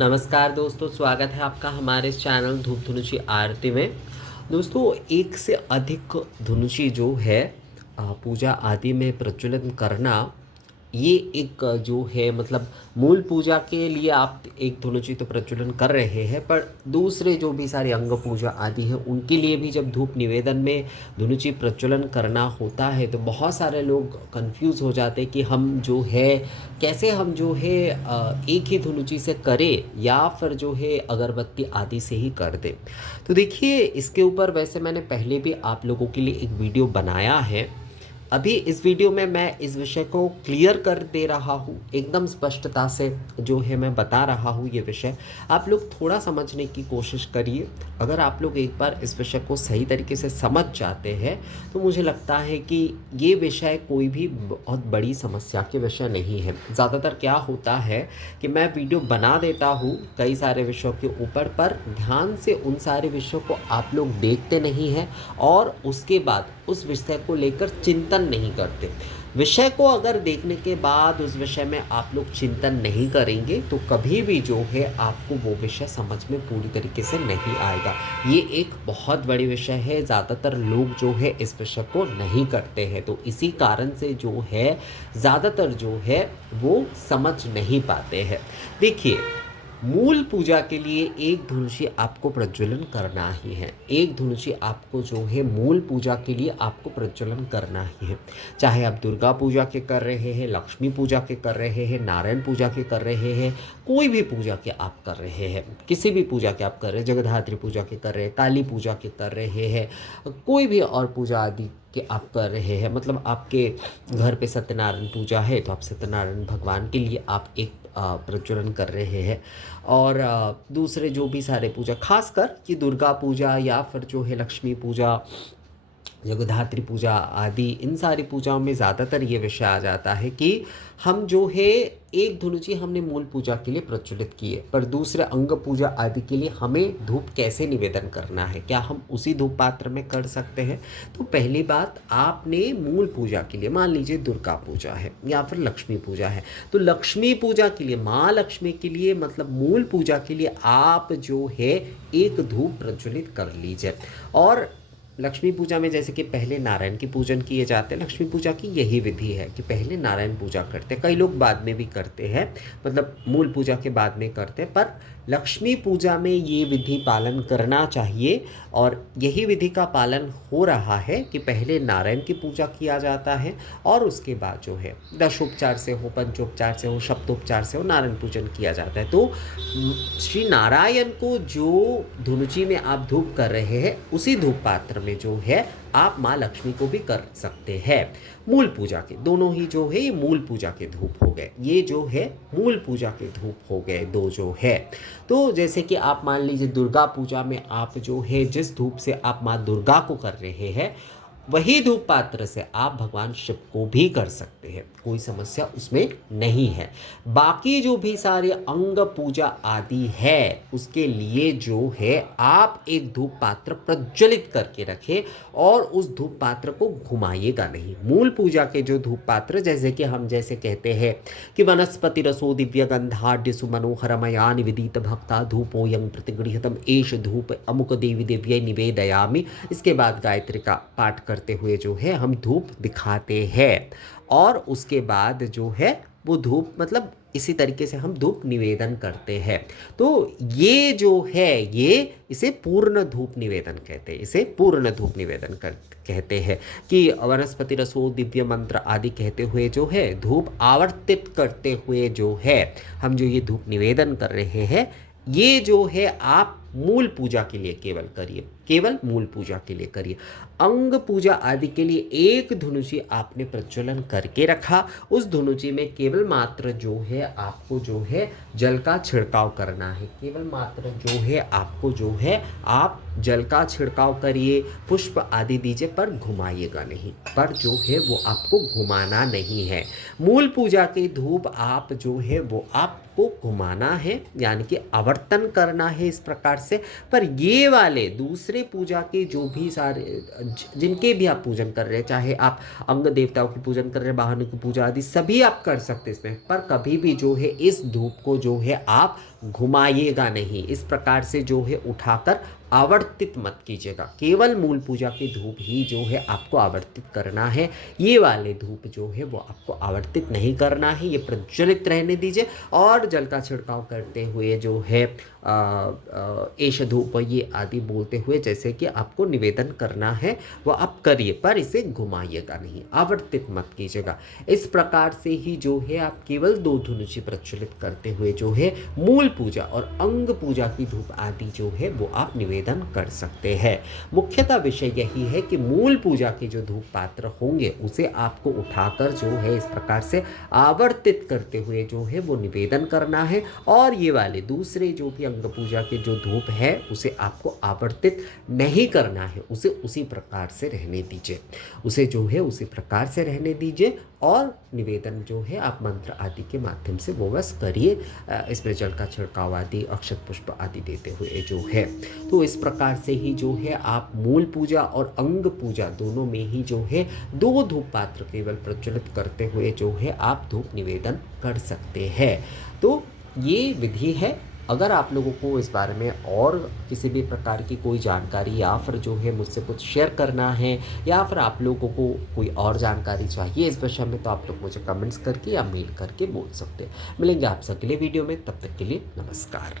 नमस्कार दोस्तों, स्वागत है आपका हमारे इस चैनल धूप धुनुची आरती में। दोस्तों, एक से अधिक धुनुची जो है पूजा आदि में प्रज्वलन करना, ये एक जो है मतलब मूल पूजा के लिए आप एक धुनुची तो प्रज्वलन कर रहे हैं, पर दूसरे जो भी सारे अंग पूजा आदि हैं उनके लिए भी जब धूप निवेदन में धुनुची प्रज्वलन करना होता है तो बहुत सारे लोग कंफ्यूज हो जाते हैं कि हम जो है कैसे हम जो है एक ही धुनुची से करें या फिर जो है अगरबत्ती आदि से ही कर दें। तो देखिए, इसके ऊपर वैसे मैंने पहले भी आप लोगों के लिए एक वीडियो बनाया है। अभी इस वीडियो में मैं इस विषय को क्लियर कर दे रहा हूँ, एकदम स्पष्टता से जो है मैं बता रहा हूँ ये विषय। आप लोग थोड़ा समझने की कोशिश करिए। अगर आप लोग एक बार इस विषय को सही तरीके से समझ जाते हैं तो मुझे लगता है कि ये विषय कोई भी बहुत बड़ी समस्या के विषय नहीं है। ज़्यादातर क्या होता है कि मैं वीडियो बना देता हूँ कई सारे विषयों के ऊपर, पर ध्यान से उन सारे विषयों को आप लोग देखते नहीं हैं और उसके बाद उस विषय को लेकर चिंतन नहीं करते। विषय को अगर देखने के बाद उस विषय में आप लोग चिंतन नहीं करेंगे तो कभी भी जो है आपको वो विषय समझ में पूरी तरीके से नहीं आएगा। ये एक बहुत बड़ी विषय है, ज़्यादातर लोग जो है इस विषय को नहीं करते हैं, तो इसी कारण से जो है ज़्यादातर जो है वो समझ नहीं पाते हैं। देखिए, मूल पूजा के लिए एक धुनुची आपको प्रज्वलन करना ही है। एक धुनुची आपको जो है मूल पूजा के लिए आपको प्रज्वलन करना ही है। चाहे आप दुर्गा पूजा के कर रहे हैं, लक्ष्मी पूजा के कर रहे हैं, नारायण पूजा के कर रहे हैं, कोई भी पूजा के आप कर रहे हैं, किसी भी पूजा के आप कर रहे हैं, जगद्धात्री पूजा के कर रहे हैं, काली पूजा के कर रहे हैं, कोई भी और पूजा आदि के आप कर रहे हैं, मतलब आपके घर पे सत्यनारायण पूजा है तो आप सत्यनारायण भगवान के लिए आप एक प्रज्वलन कर रहे हैं। और दूसरे जो भी सारे पूजा, खासकर कि दुर्गा पूजा या फिर जो है लक्ष्मी पूजा, जगद्धात्री पूजा आदि, इन सारी पूजाओं में ज़्यादातर ये विषय आ जाता है कि हम जो है एक धुनुची हमने मूल पूजा के लिए प्रज्वलित की है, पर दूसरे अंग पूजा आदि के लिए हमें धूप कैसे निवेदन करना है, क्या हम उसी धूप पात्र में कर सकते हैं? तो पहली बात, आपने मूल पूजा के लिए, मान लीजिए दुर्गा पूजा है या फिर लक्ष्मी पूजा है, तो लक्ष्मी पूजा के लिए, माँ लक्ष्मी के लिए, मतलब मूल पूजा के लिए आप जो है एक धूप प्रज्वलित कर लीजिए। और लक्ष्मी पूजा में जैसे कि पहले नारायण की पूजन किए जाते हैं, लक्ष्मी पूजा की यही विधि है कि पहले नारायण पूजा करते हैं। कई लोग बाद में भी करते हैं, मतलब मूल पूजा के बाद में करते हैं, पर लक्ष्मी पूजा में ये विधि पालन करना चाहिए। और यही विधि का पालन हो रहा है कि पहले नारायण की पूजा किया जाता है और उसके बाद जो है दशोपचार से हो, पंचोपचार से हो, शब्दोपचार से हो, नारायण पूजन किया जाता है। तो श्री नारायण को जो धुनुची में आप धूप कर रहे हैं उसी धूप पात्र में जो है आप माँ लक्ष्मी को भी कर सकते हैं। मूल पूजा के दोनों ही जो है ये मूल पूजा के धूप हो गए, ये जो है मूल पूजा के धूप हो गए दो जो है। तो जैसे कि आप मान लीजिए दुर्गा पूजा में आप जो है जिस धूप से आप माँ दुर्गा को कर रहे हैं वही धूप पात्र से आप भगवान शिव को भी कर सकते हैं, कोई समस्या उसमें नहीं है। बाकी जो भी सारे अंग पूजा आदि है उसके लिए जो है आप एक धूप पात्र प्रज्वलित करके रखें और उस धूप पात्र को घुमाइएगा नहीं। मूल पूजा के जो धूप पात्र, जैसे कि हम जैसे कहते हैं कि वनस्पति रसो दिव्य गंधाढ़ सुमनोहरमया निवेदित भक्ता धूपोयं प्रतिगृहीतम एष धूप अमुक देवी दिव्य निवेदयामि, इसके बाद गायत्री का पाठ करते हुए जो है हम धूप दिखाते हैं और उसके बाद जो है वो धूप, मतलब इसी तरीके से हम धूप निवेदन करते हैं। तो ये जो है ये इसे पूर्ण धूप निवेदन कहते हैं, इसे पूर्ण धूप निवेदन कहते हैं कि वनस्पति रसो दिव्य मंत्र आदि कहते हुए जो है धूप आवर्तित करते हुए जो है हम जो ये धूप निवेदन कर रहे हैं, ये जो है आप मूल पूजा के लिए केवल करिए, केवल मूल पूजा के लिए करिए। अंग पूजा आदि के लिए एक धुनुची आपने प्रज्वलन करके रखा, उस धुनुची में केवल मात्र जो है आपको जो है जल का छिड़काव करना है, केवल मात्र जो है आपको जो है आप जल का छिड़काव करिए, पुष्प आदि दीजिए, पर घुमाइएगा नहीं, पर जो है वो आपको घुमाना नहीं है। मूल पूजा के धूप आप जो है वो आपको घुमाना है, यानी कि आवर्तन करना है इस प्रकार से। पर ये वाले दूसरे पूजा के जो भी सारे जिनके भी आप पूजन कर रहे हैं, चाहे आप अंग देवताओं की पूजन कर रहे हैं, वाहनों की पूजा आदि सभी आप कर सकते हैं इसमें, पर कभी भी जो है इस धूप को जो है आप घुमाइएगा नहीं। इस प्रकार से जो है उठाकर आवर्तित मत कीजिएगा। केवल मूल पूजा की धूप ही जो है आपको आवर्तित करना है। ये वाले धूप जो है वो आपको आवर्तित नहीं करना है, ये प्रज्वलित रहने दीजिए। और जल का छिड़काव करते हुए जो है एष धूप ये आदि बोलते हुए जैसे कि आपको निवेदन करना है वो आप करिए, पर इसे घुमाइएगा नहीं, आवर्तित मत कीजिएगा। इस प्रकार से ही जो है आप केवल 2 धनुषी प्रज्वलित करते हुए जो है मूल पूजा और अंग पूजा की धूप आदि जो है वो आप निवेदन कर सकते हैं। मुख्यतः विषय यही है कि मूल पूजा के जो धूप पात्र होंगे उसे आपको उठाकर जो है इस प्रकार से आवर्तित करते हुए जो है वो निवेदन करना है। और ये वाले दूसरे जो भी अंग पूजा के जो धूप है उसे आपको आवर्तित नहीं करना है, उसे उसी प्रकार से रहने दीजिए, उसे जो है उसी प्रकार से रहने दीजिए। और निवेदन जो है आप मंत्र आदि के माध्यम से वो बस करिए, इसमें जल का छिड़काव आदि अक्षत पुष्प आदि देते हुए जो है। तो इस प्रकार से ही जो है आप मूल पूजा और अंग पूजा दोनों में ही जो है 2 धूप पात्र केवल प्रज्वलित करते हुए जो है आप धूप निवेदन कर सकते हैं। तो ये विधि है। अगर आप लोगों को इस बारे में और किसी भी प्रकार की कोई जानकारी या फिर जो है मुझसे कुछ शेयर करना है या फिर आप लोगों को कोई और जानकारी चाहिए इस विषय में, तो आप लोग मुझे कमेंट्स करके या मेल करके बोल सकते हैं। मिलेंगे आपसे अगले वीडियो में, तब तक के लिए नमस्कार।